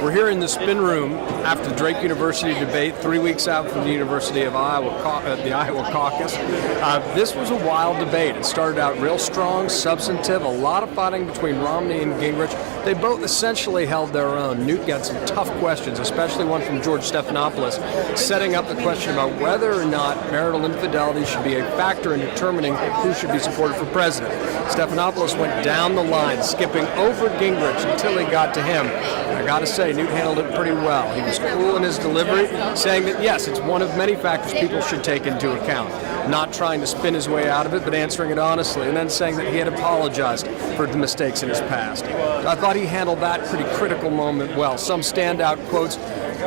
We're here in the spin room after the Drake University debate, 3 weeks out from the University of Iowa, the Iowa caucus. This was a wild debate. It started out real strong, substantive, a lot of fighting between Romney and Gingrich. They both essentially held their own. Newt got some tough questions, especially one from George Stephanopoulos, setting up the question about whether or not marital infidelity should be a factor in determining who should be supported for president. Stephanopoulos went down the line, skipping over Gingrich until he got to him. I got to say, Newt handled it pretty well. He was cool in his delivery, saying that, yes, it's one of many factors people should take into account. Not trying to spin his way out of it, but answering it honestly, and then saying that he had apologized for the mistakes in his past. I thought he handled that pretty critical moment well. Some standout quotes.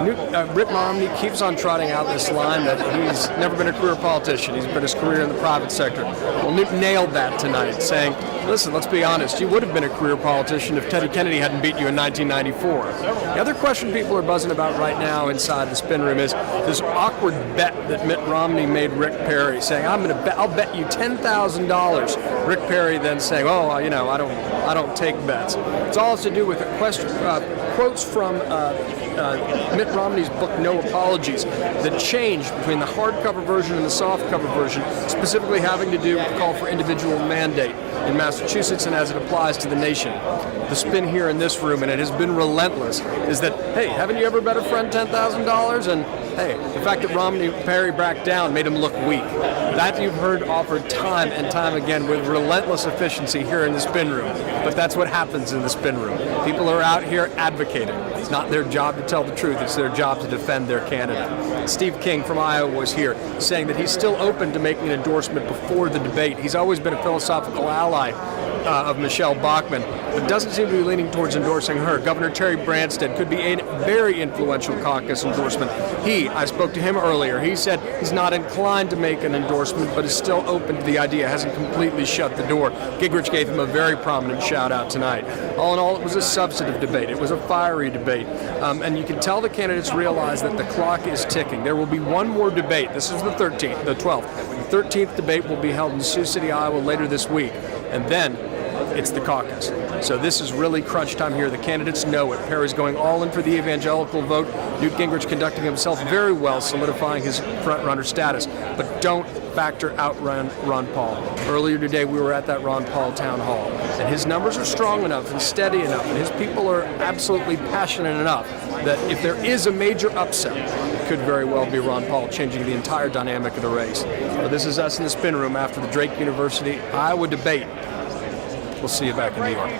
Mitt Romney keeps on trotting out this line that he's never been a career politician. He's been his career in the private sector. Well, Newt nailed that tonight, saying, listen, let's be honest, you would have been a career politician if Teddy Kennedy hadn't beat you in 1994. The other question people are buzzing about right now inside the spin room is this awkward bet that Mitt Romney made Rick Perry, saying, I'll bet you $10,000. Rick Perry then saying, I don't take bets. It's all has to do with a question, quotes from Mitt Romney's book, No Apologies, that changed between the hardcover version and the softcover version, specifically having to do with the call for individual mandate in Massachusetts and as it applies to the nation. The spin here in this room, and it has been relentless, is that, hey, haven't you ever bet a friend $10,000? And, hey, the fact that Romney Perry backed down made him look weak. That you've heard offered time and time again with relentless efficiency here in the spin room. But that's what happens in the spin room. People are out here advocating. It's not their job to tell the truth. It's their job to defend their candidate. Steve King from Iowa was here saying that he's still open to making an endorsement before the debate. He's always been a philosophical ally of Michelle Bachmann, but doesn't seem to be leaning towards endorsing her. Governor Terry Branstad could be a very influential caucus endorsement. I spoke to him earlier. He said he's not inclined to make an endorsement, but is still open to the idea, hasn't completely shut the door. Gingrich gave him a very prominent shout out tonight. All in all, it was a substantive debate. It was a fiery debate. And you can tell the candidates realize that the clock is ticking. There will be one more debate. This is the 12th. The 13th debate will be held in Sioux City, Iowa later this week. And then it's the caucus. So this is really crunch time here. The candidates know it. Perry's going all in for the evangelical vote. Newt Gingrich conducting himself very well, solidifying his front-runner status. But don't factor out Ron Paul. Earlier today, we were at that Ron Paul town hall, and his numbers are strong enough and steady enough, and his people are absolutely passionate enough that if there is a major upset, it could very well be Ron Paul changing the entire dynamic of the race. But this is us in the spin room after the Drake University Iowa debate. We'll see you back in New York.